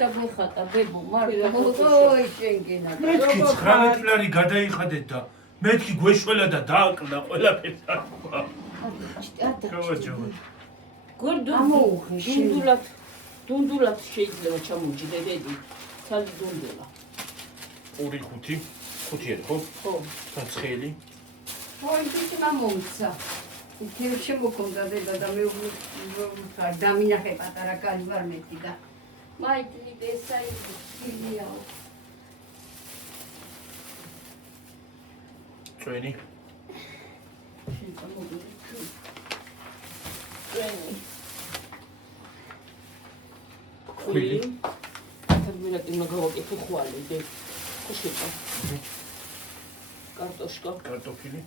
დაგეხატა ბებო მარია ой შენგენა მეთქი 19 წლარი გადაიხადეთ და მეთქი გვეშველა და დააკლა ყველაფერს აკვა დუნდულად შეიძლება ჩამოჯიდე დედი ცალი დუნდულა ორი ხუთი ერთხო ხო საცხელი ой ის მომცა იქნებ შემოქონდა დედა და მე ვუხარ დამინახე პატარა კალი ვარ მეთქი და მაიტლი ბესაი ფილიაო წვენი ხვილი თერმინატი მაგავაკეთე ხვალი დე ხუშიტა კარტოფილი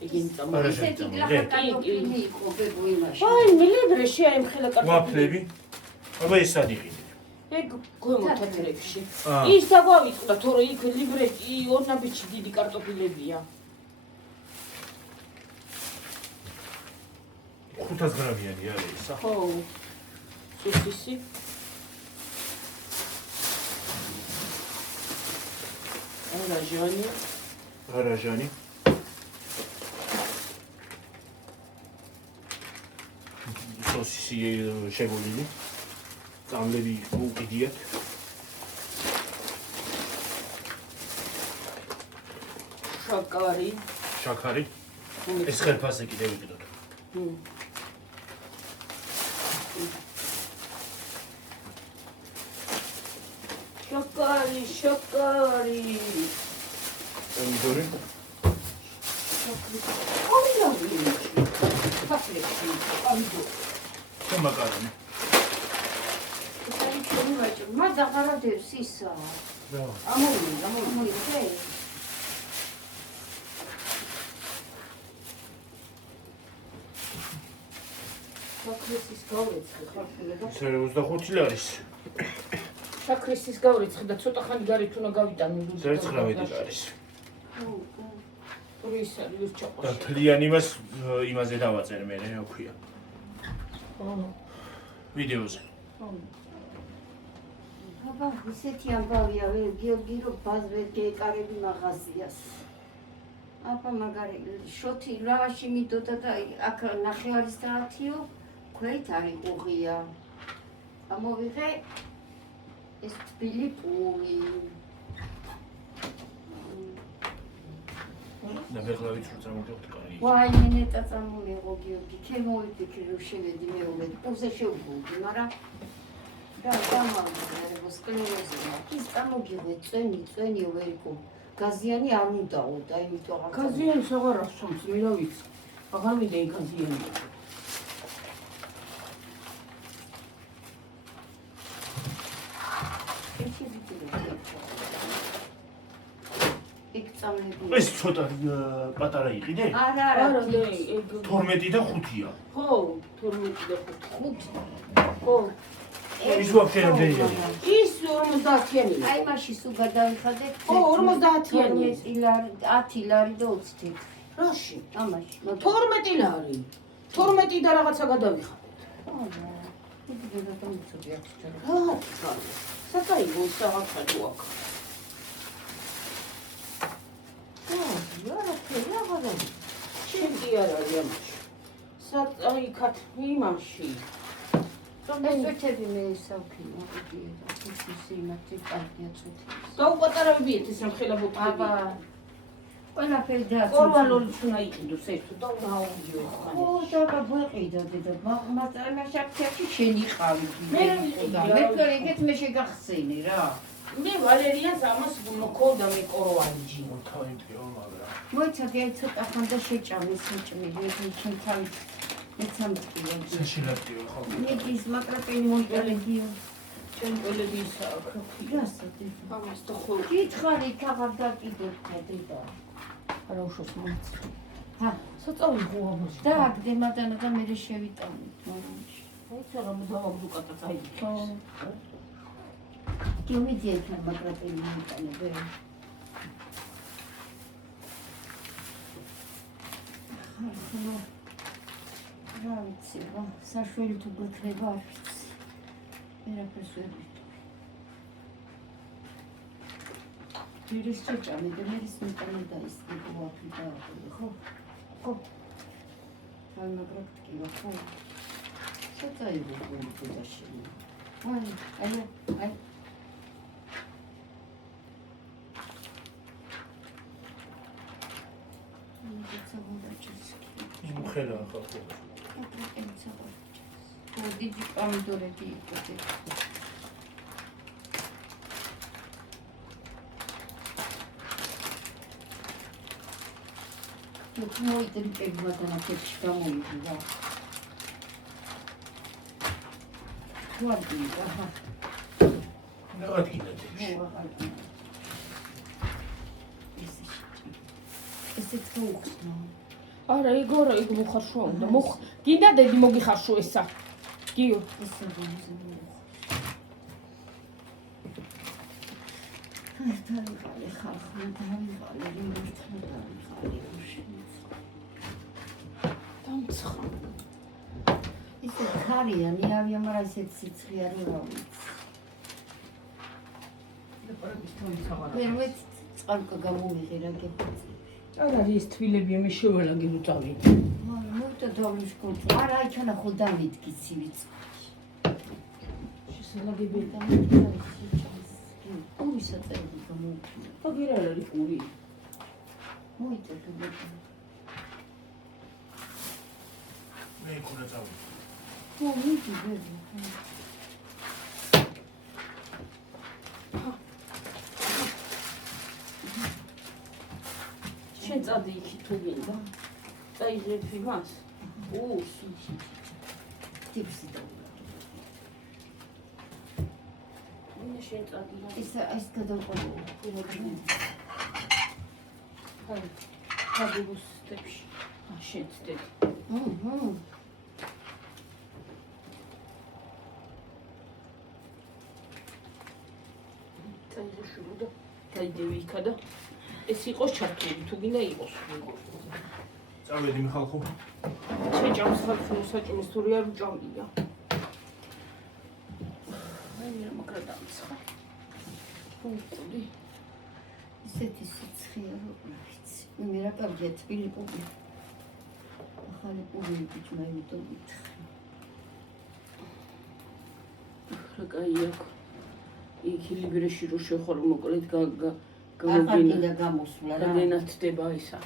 ისეთი კარტოფილი იყო ბებო იმაში აი მილებრეში აი მხელა კარტოფილი ვაფლები აბა ეს ადიყიდე ეგ გომოთეთრებში ის დაგვავიწყდა თორე იქ ლიბრეტი ორნაბიჩი დიდი კარტოფილებია 500 გრამიანი არის ისა ხო სუსისი არაჟანი სოსისი შეგულილი წამლები უკიდიათ შაქარი ეს ხელფასზე კიდე ვიყიდოთ შოკარი პომიდორი მაკარონი მას აღარადებს ისა ამოვიდე შაქრისის გავრიცხე ხარხილება 25 ლარის შაქრისის გავრიცხე და ცოტა ხანი გარეთ უნდა გავიტანო 19 ლარის ის არის ჩაყოს და თლიანი იმაზე დავაწერ მე რა ქვია ვიდეოზე აბა ისეთი ამბავია გიორგი რო ბაზვერ გეკარები მაღაზიას აბა მაგარი შოთი ლავაში მიდოდა და აქ ნახევარის დაათიო ქვით არის უღია ამოვიღე ეს თბილი პური და ვეღლავით რო წამოვიდეთ კარი ვაი მე ნეტა წამოვიღო გიორგი ჩემოვიფიქრე რომ შევედი მეორე პურზე შევგულდი მაგრამ და დამავიდე სკლეროზია ის წამოგიღე წვენი ვერიკო გაზიანი არ უნდაო და იმიტომ გაზიანი აღარ ასვამს მე რა ვიცი აღარ მინდა გაზიანი ეს ცოტა პატარა იყიდე? არა 12 და 5-ია. ხო 12 და 5 ხო ის ვაფშე რამდენია? ის 50-იანი აი მაშინ სულ გადავიხადეთ ხო 50-იანი 10 ლარი და 20 თეთრი რაში ამაში 12 ლარი 12 და რაღაცა გადავიხადეთ არა იგი და დამწოდია რა საკაიბო რაღაცა გვაქვს შენდი არ არის ამაში საკაიქათ იმაში ესეთები მე ისავქინა ის იმათი კარგია წუთი გაუპატარავებიეთ ეს ხელა ბუტები აბა ყველაფერი დააწესე კორვალორი უნდა იყიდოს ეს და დააუგიო ხო და გვეყიდა დედა მასწავლე შაქციაში შენიყავი მე მე ეგეთ მე შეგახსენე რა მე ვალერიას ამას მქონდა მე კორვალიჯი თავიდიო მაგრამ მოიცადე ცოტა ხანდა შეჭამე საჭმელი ეს ჩემ თავის მეცამკიო საშილატიო ხო ნეგის მაკრატელი მოიტანებიო ჩემპელები ისაა რასადი ამას და ხო გითხარი თაღარ დაკიდებ დედა არა უშოს მოიც ჰა საწავი ღუამოში და აგდე მადანა და მე შევიტანით მომში ეს რა მოდავაბდუკატა წაიდი ხო გემიძიე თუ მაკრატელი მოიტანებე რა ვიცი რა საშველი თუ გქნება არ ვიცი ვერაფერს ვერ ვიტყვი. ჯირის შეჭამე და მე ის მეტანი დაისწრებო აფრი დააყოლე, ხო? ხო. აი მაგრა გტკივა, ხო? საწაიღო ბუდაში. აი. ხელა ახლა. დიდი პომიდორები იყო. მოიტრიპებმა თანაფებში გამოიძვა. ვარდი, აჰა. რაღაც კიდეც. ესეც მოუხსნა. არა, იგორო, იქ მოხარშო უნდა. გინდა დედი მოგიხარშო ესა. გიო. ესა მომზადე. აი, დავიღალე ხალხმა, დავიღალე რიმართმა, დავიღალე უშინიც. დამცხა. ისე ხარია, ნიავია, მაგრამ ისეთ სიცხე არ ვიყავით. ვერვეთ წყალკა გამოვიღე გეფიცი. არა, ის თვილები მე შევალაგე უწავი. მოიტა დავიშკოთ. არა, აი ჩანა ხო დამიდგი ცივიც. შესაძლებელი და ორი საწევი გამოვიქნა. აგერ არ არის პური. მოიტა დავიქნა. მე იქნა წავი. მიდი ბები. შენ წადი იქ თუ გინდა. წაიღებ იმას. ტიპსი და შენ წადი. ეს გადავყოლე. აი, გადიბოს სტეპში. შენ წდები. წაიღე და დაიდევი იქა და ეს იყოს ჩართული, თუ გინდა იყოს. წავედი მიხალხო. შეჭამს ხალხო საჭმის თური არ უჭამია. აი მე მაგრა დამცხა. პუნქტი. ისეთი სიცხეა, რომ ვიცი. მე რა კარგია თბილი პური. ახალი პური ბიჭმა იმიტომ ვითხრი. რა კაია. იქილიბრეში რო შეხარ მოკლედ გამოგინა გამოსვლა რა. გადენათდება ისა.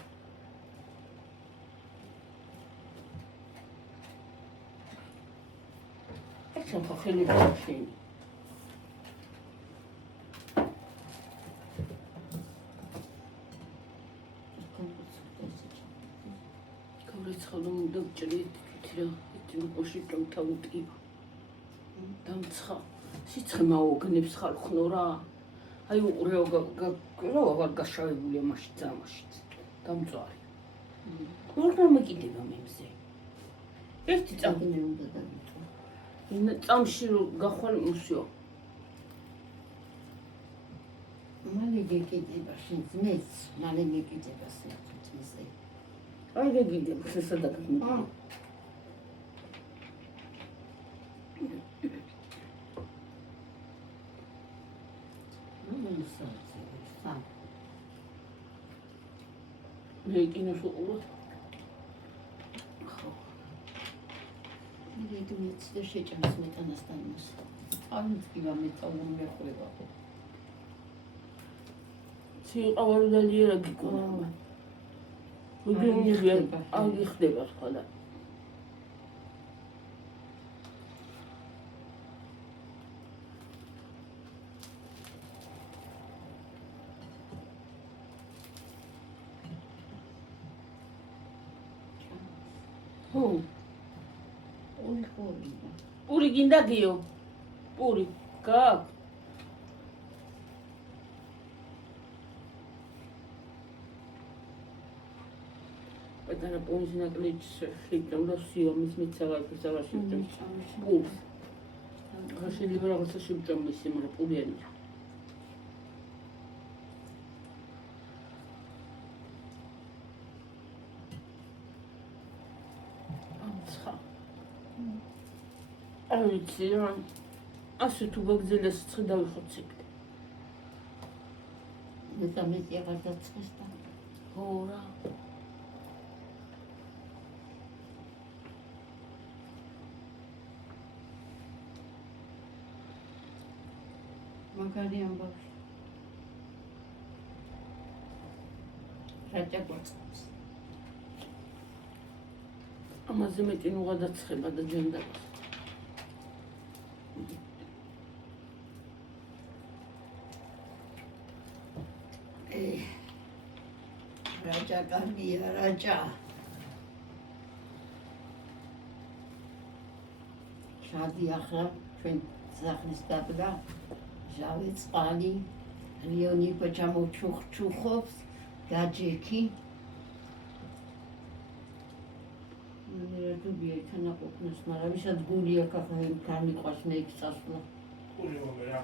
ეს ხო ხელები შენი. გავრიცხავ და ვჭრით თირა ეს მოში თავუტკივა. დამცხა. სიცხე მაოგნებს ხალხნო რა. აი უყრეო რა აღარ გაშავებულია მაშინ ძამაშიც. დამწვარი. რა მეკიდება მე მზე. ერთი წამი მე უნდა დავიტო. წამში რო გახვალ მუსიო. მალე გეკიდება შენ ძმეს, მალე მეკიდება სიცხე. აი გეკიდება შესაძლოა. მე კინოს უყურებ. ხო. მე დუმიც და შეჭამს მეტანასთან მას. ამიწკივა მეტალო მეხვება. სიყვარული და ლიერა გიკონა. რუგენია აი ხდება ხოლმე. პური გინდა გიო? პური გაქვს? პატარა პურის ნაკლიც შეჭამ და სიომის მიცაღალფის აღარ შეჭამ. პურს. ახლა შეიძლება რაღაცა შეჭამ მისი, მაგრამ პური არია. არ ვიცი რა. ასე თუ გაგზელდა სიცხე დავიხოცებდი. მეტი აღარ დაწყეს და ხო რა. მაგარი ამბავი. რაჭა გვაწყობს. ამაზე მეტი ნუ გადაცხება და ჯანდაბას. რაჭა კარგია, რაჭა. შადი ახლა ჩვენ სახლის დაბლა, ჟავე წყალი, რიონიკო ჩამოჩუხობს, გაჯექი. რადუბია თანაყოფნას, მაგრამ ვისაც გული აქვს ახლა განიყვას მე იქ წასვლა. გული მოგერა.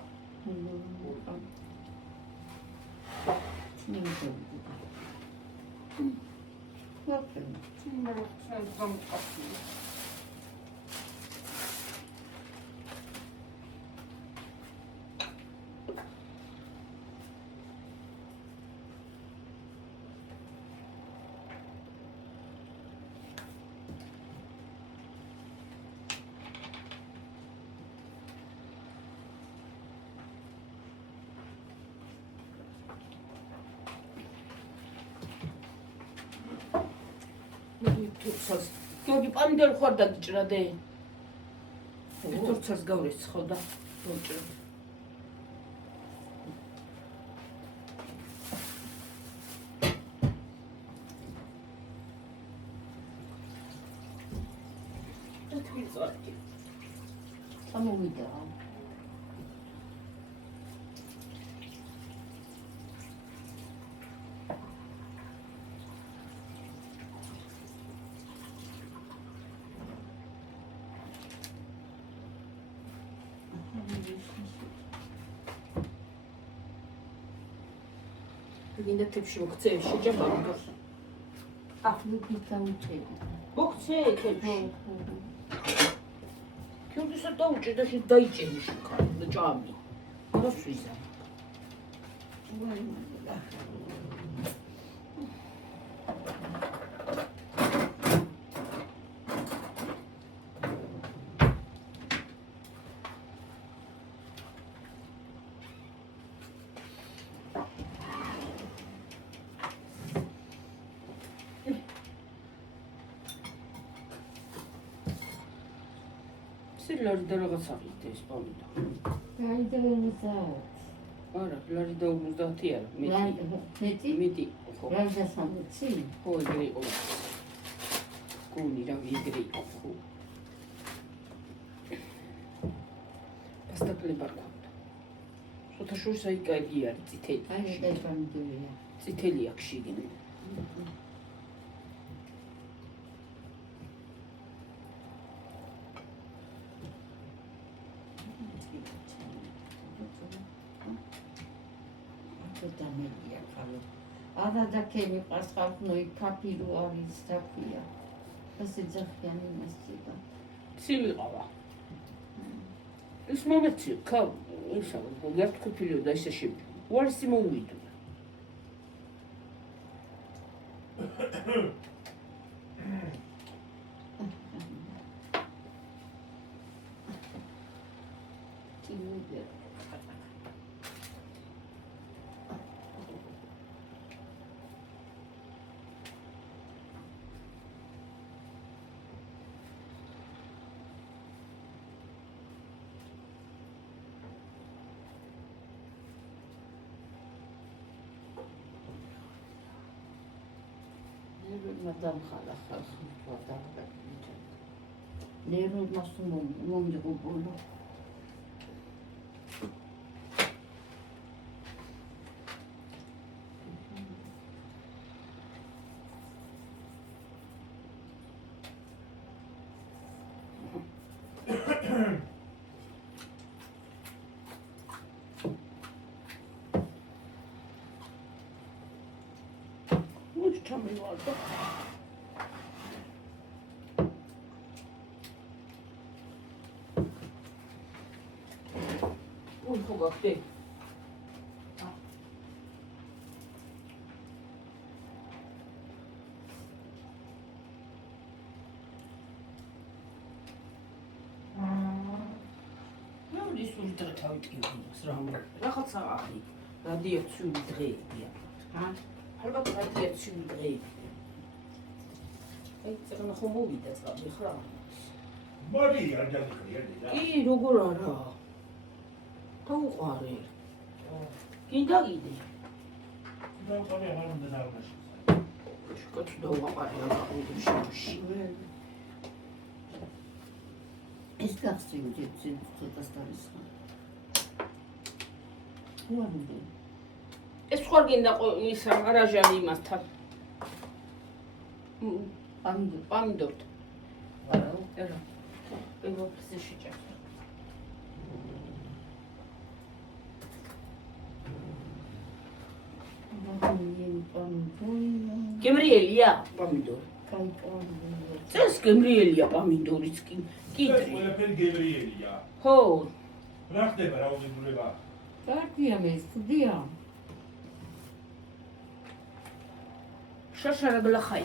თურცას გიორგი პანდელ ხარ დაგჭრადე. თურცას გავრეცხავ და დავჭრად. თვიცვარდი. სამოვიდა. გინდა თებში მოგცე შეჯაბავდო. ახლა გამიჭერი. მოგცე თებში. გიორგისა დაუჭირდა შე დაიჭერე შეკარ და ჭამი. არა სვიზა. ლარი და რაღაცა ვიდე ეს პავლიდა. გაიდევენისა. არა, ლარი და 50 არა, მეტი. მეტი. ხო. რაზა 60? ხო, ეგრე იყო. გუნი რა ვიგრე იყო. ხო. პასტაკლება ყავდა. სოთა შორს აი კაი არის წითელი. აი ეს გამიდევია. წითელი აქვს შიგნით. არა და ქენი პასხალნოი კაფირო არის დაფია. ასე ძახიანი მასწიდა. ცივიყავა. ეს მომეცი, ქა, ისა, გართქუფილიო და ისე შევიდა. უარესი მოვიდო. Madam Khala Nero masum de bolo. Tell me what. ой, ხო გახდე? ისური დღე თავით გიგონოს რა რაღაცა არის რადიაციული დღეებია ალბათ რადიაციული დღეებია აი ცოტა ხომ მოვიდა წყალი ხრა მოდი არ დაგიხრია და კი როგორ არა თავყარე კიდე და ყავი აღარ უნდა დავმაში შეკაც დავაყარე რა გუშინში ეს გახსოვდი ცოტა სტარისა. უამბო. ეს ხوار გინდა ის არაჟანი იმასთან. პამიდორთ. არა. ეგ ოფისში შეჭერს. გემრიელია პამიდორი. წეს გემრიელია პამიდორიც კი. ყველაფერი გემრიელია. ხო. რა ხდება რა უზრუნველება? კარგია მე, სტუდია. შაშარა გლახაი.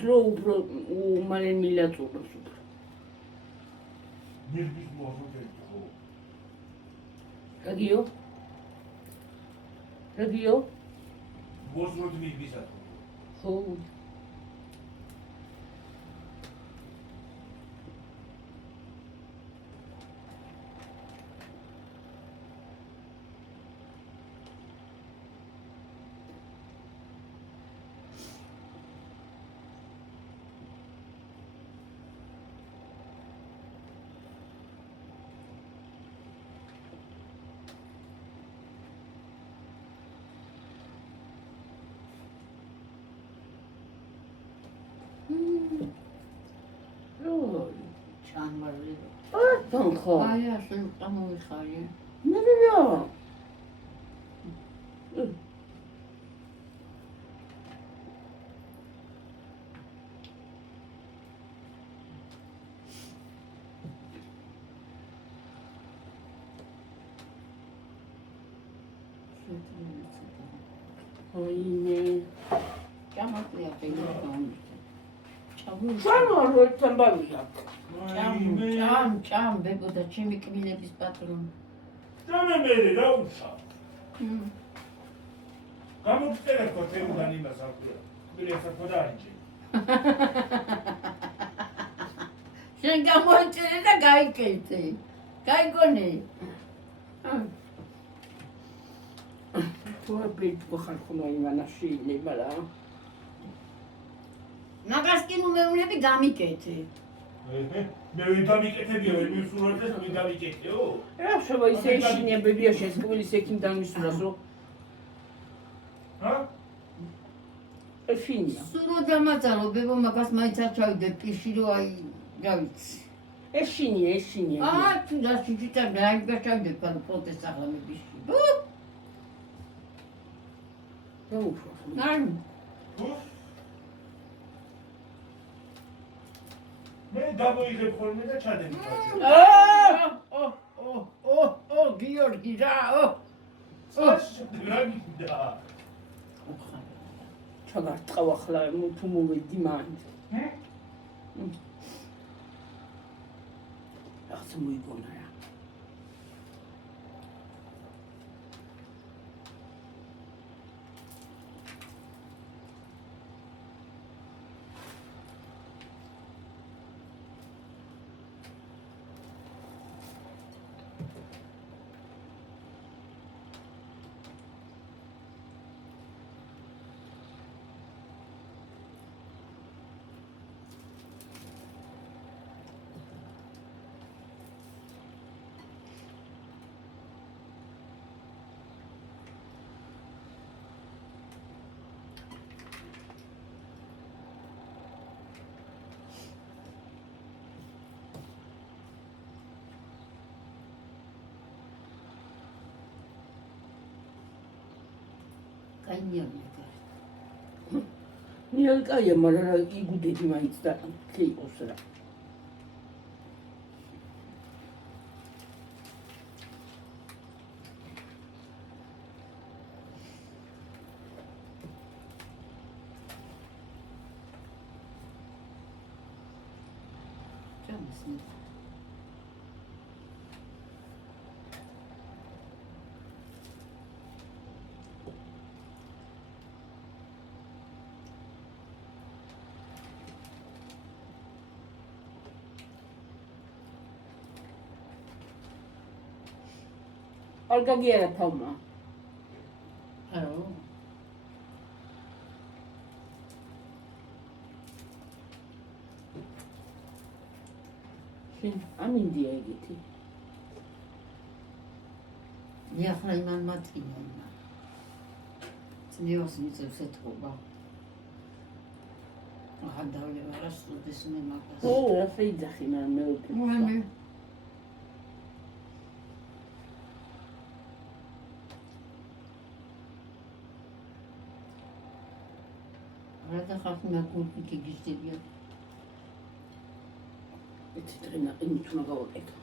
დრო უფრო უმალე მილაწურებს უფრო. ნერვის მოახერხე ხო? რაგიო? რაგიო? მოსროდ მიგისათ. ხო. ჩამარლი. თან ხო. აი ასე წამოვიხარე. ნერვია. ოინე. ჩამარლია პელიონ. ჩამო როთან ბავია. ჭამ ბებოდა ჩემი კბილების პატრონი. ჭამე მე რა უშა. გამოგწერე ქოთეუდან იმას აკვირა. კბილებს ახლა არიჯი. შენ გამოიწერე და გაიკეთე. გაიგონე. თუ ბიჭო ხალხო იმანაში ინება რა. მაგას კი ნუმერულები გამიკეთე. მე ვერ დამიკეთებია, ვერ მისურვებდეს, მე დამიკეთეო. რა შევა ისე ეშინია ბებია შესკვილის ექიმ დამისურას რო. ჰა? ეშინია. სულო დამაწალო ბებო მაგას მაინც არ ჩავიდე პირში რო აი რა ვიცი. ეშინია. თუ დასიჭიტა რაიმე ჩავიდე პროტესტ აღამებიში. დაუფრო. არ მე გამოიღებ ხოლმე და ჩადები. გიორგი რა რა გინდა? ჩაგარტყავ ახლა თუ მოვედი მაინც. რაღაცა მოიგონა რა. კაინიამეკა. ნიალკაია, მაგრამ რა იგუდები მაინც და ქეიყოს რა. ჭამს. ალგაგიერა თავმა. არო. შენ ამინდია ეგეთი. ეხლა იმან მატკინა. ძნიოს მიწევს ეთქობა. ახლა დავლევა რა სტუდეს მე მაგას. ო, რა შეიძლება მაგრამ მეუთხე. მუამე. რა და ხალხი მაგურკი გიგიზდებიან. იცით რა ნაყინი თუ მაგავაკეთ.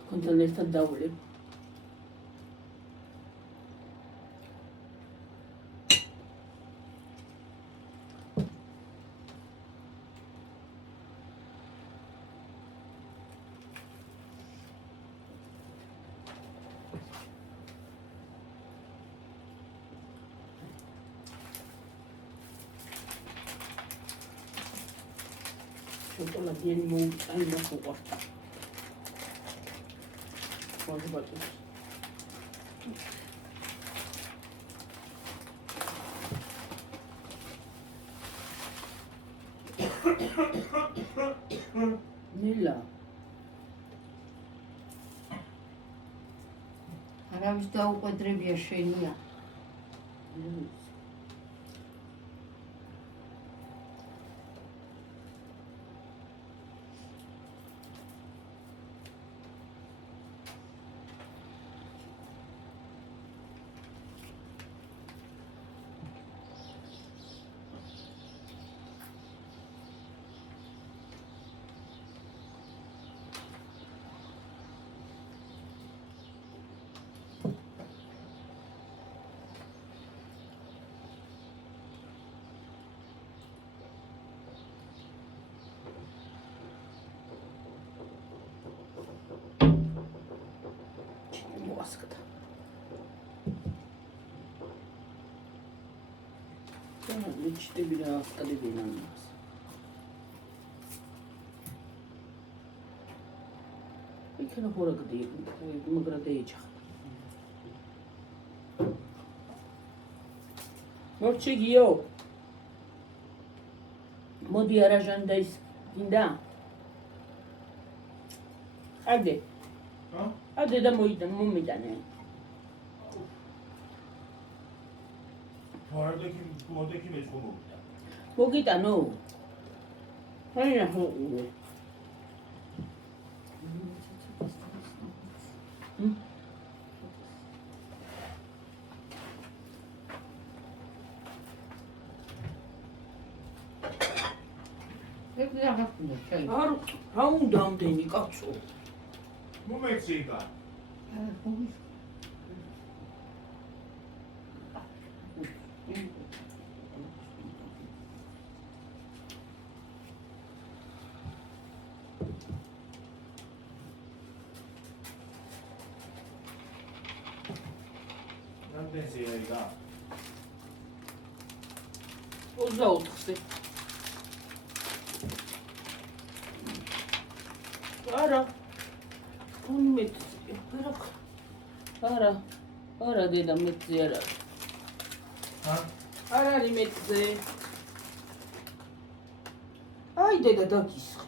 თქვენთან ერთად დავვლებ. შოკოლადიანი მოუწანა უყვარდა. მოგვიყვარდა. ნელა. არავის დაუყვედრებია შენია. მოასკდა. და მიჩდები რა ასკადებიან ამას. იქნა ხორაგდი, მაგრა დაიჭახა. მორჩიგიო. მოდი არაჟანდა ის გინდა? აიდე. აიდე და მომიტანე. მოდექი მეცხოვნა. მოგიტანო. აი რა ხო. ეგ რა გაკეთე? შენ. რა უნდა ამდენი კაცო? მომეციგა. რამდენზე არის? 24-ზე. არა. არა დედა მეტზე არა. არ არის მეტზე. აი დედა დაგისხი.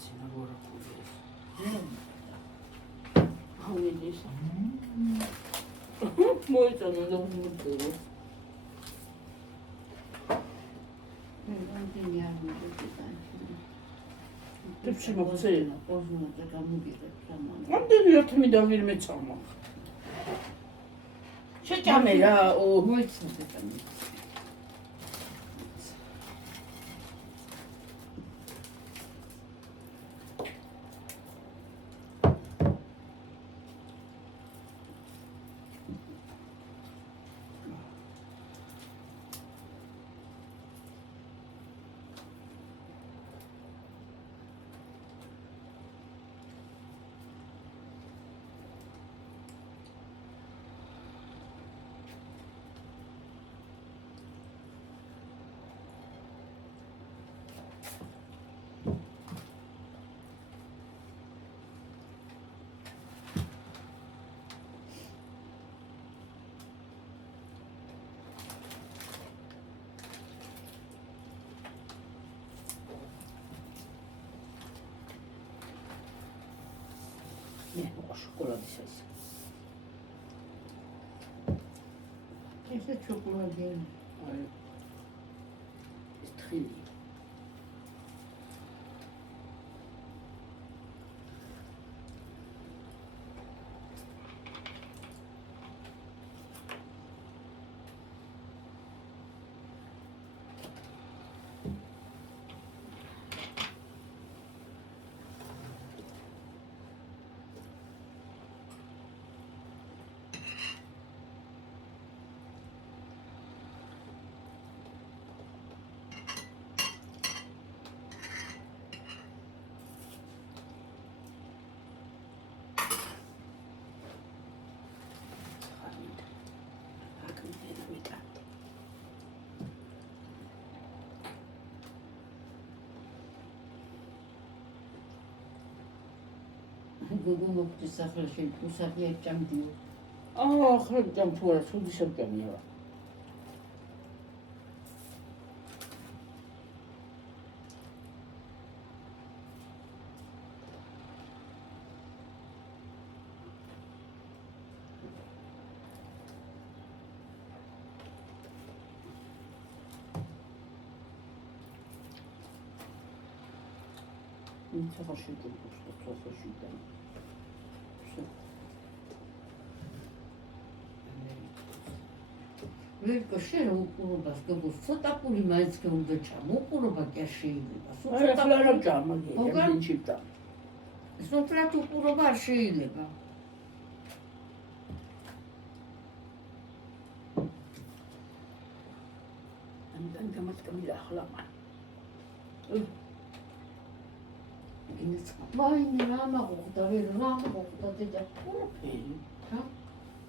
სინაგორა ქუდეს. ავიდეს. მოიწონა და მომწევო. რამდენი არ მიდოდა. თებში მოხსენა. პოზნა და გამიგიღებ სამან. ამდენი ერთი მიდა ვირმე წამა. შეჭამე რა, მოიცნე და შოკოლადის ეს. ესე შოკოლადია. აი. ეს თხილი. გოგო მოგწის სახელში უსახია ჭამდიო. ახლა ჭამ თუ არა, სულ ისებჭამია. იცახა შეჭუბოს და ცოხოში და ვერკო შენ უყურობას გოგოს ცოტა პური მაინც გეუნდა ჭამ უყურობა კი არ შეიძლება. აი ახლა რა ჭამა გეჭა. სოფლად უყურობა არ შეიძლება. ამიტომ გამასკამი ახლა მან. ვაინე რა მაგოხდა ვერ რა მაგოხდა დედა. ყველაფერი. რა?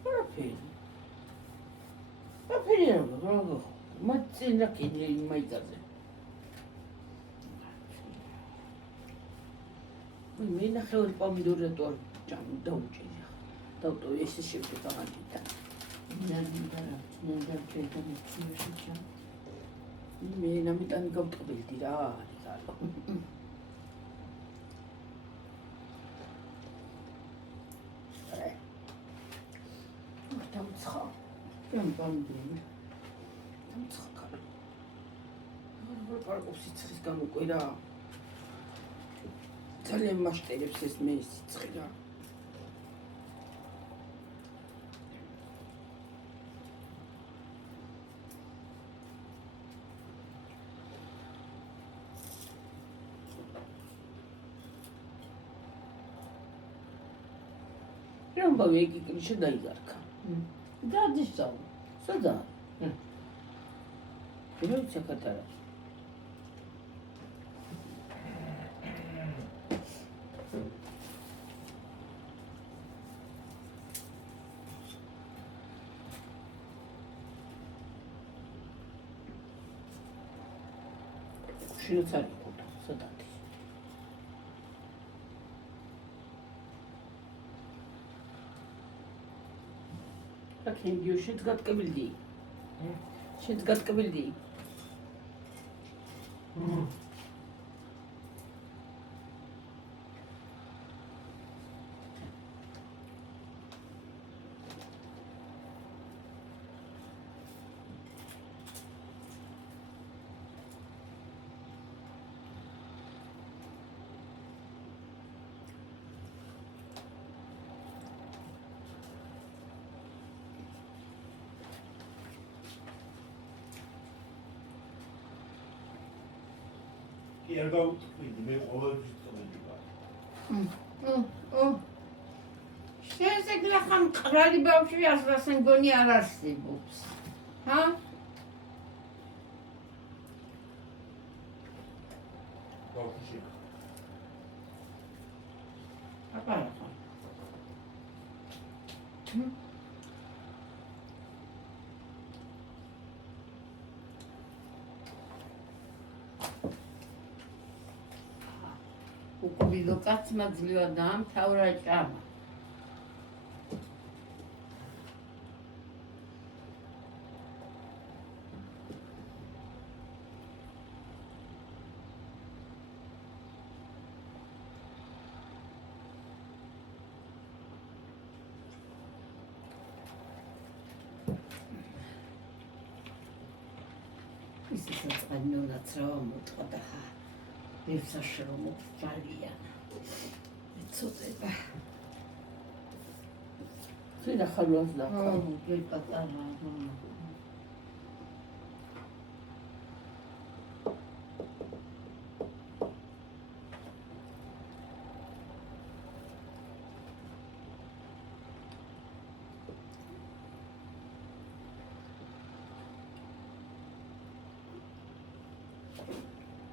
ყველაფერი. აფერია, მაწინა კიდე იმაიტაზე. მე ნახევარი პომიდორი და ჭამ დაუჭირე. დავტოვე ესე შევდოდა მაგითა. ნამდვილად შეიძლება მიცივში ჭამ. მე ნამიტანი გავტყობილდი რა, იღალო. დამცხა. გამბამდები. დამცხა. პარკობს სიცხის გამოკვე რა. ძალიან მასშტაბებს ეს მე სიცხე რა. რამბავი ეკიკრიშე დაიგარქა. დადის წავა. სადა? როცა კატარა. შილოცარი ყუდა, სადათი. Bakayım şu tıkatka bildiği. Şu tıkatka bildiği. კი არ გავწყვიტი, მე ყოველთვის წყვეტი ვარ. შენზე გლახამ ყრალი ბავშვი ასრასენ გონი არ არსებობს. ჰა? ბავშვი. აპარატო. უკუბილო კაცმა ძლევა დაამთავრა ჭამა. ისე საწყენონაც რა მოტყვა და ხა ევსაშრომობს ძალიან. ეცოდება. წინა ხალვას და ჯერ პატარა.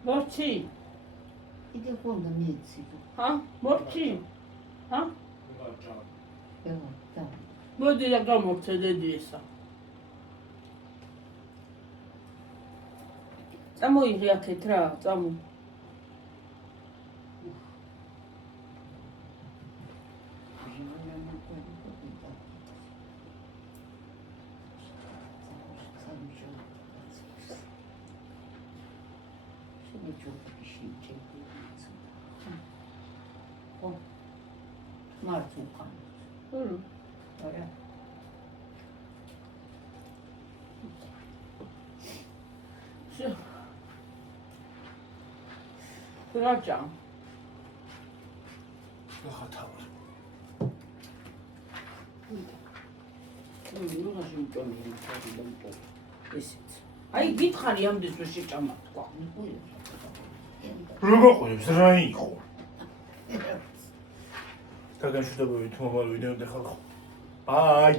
მორჩი კიდე ხონდა მიეცილო. ჰა მორჩი ჰა ელო და მოდი და გამორჩე დედი ესა წამოიღე აქეთ რა წამო მარტუკან. არა. რაჭა ახლა თავი. ნუღაში მტონი ესეც აი გითხარი ამდენ რო შეჭამა თქვა როგორ ყვებს რა იყო? და განშტობებით მომავალ ვიდეომდე ხალხო. აი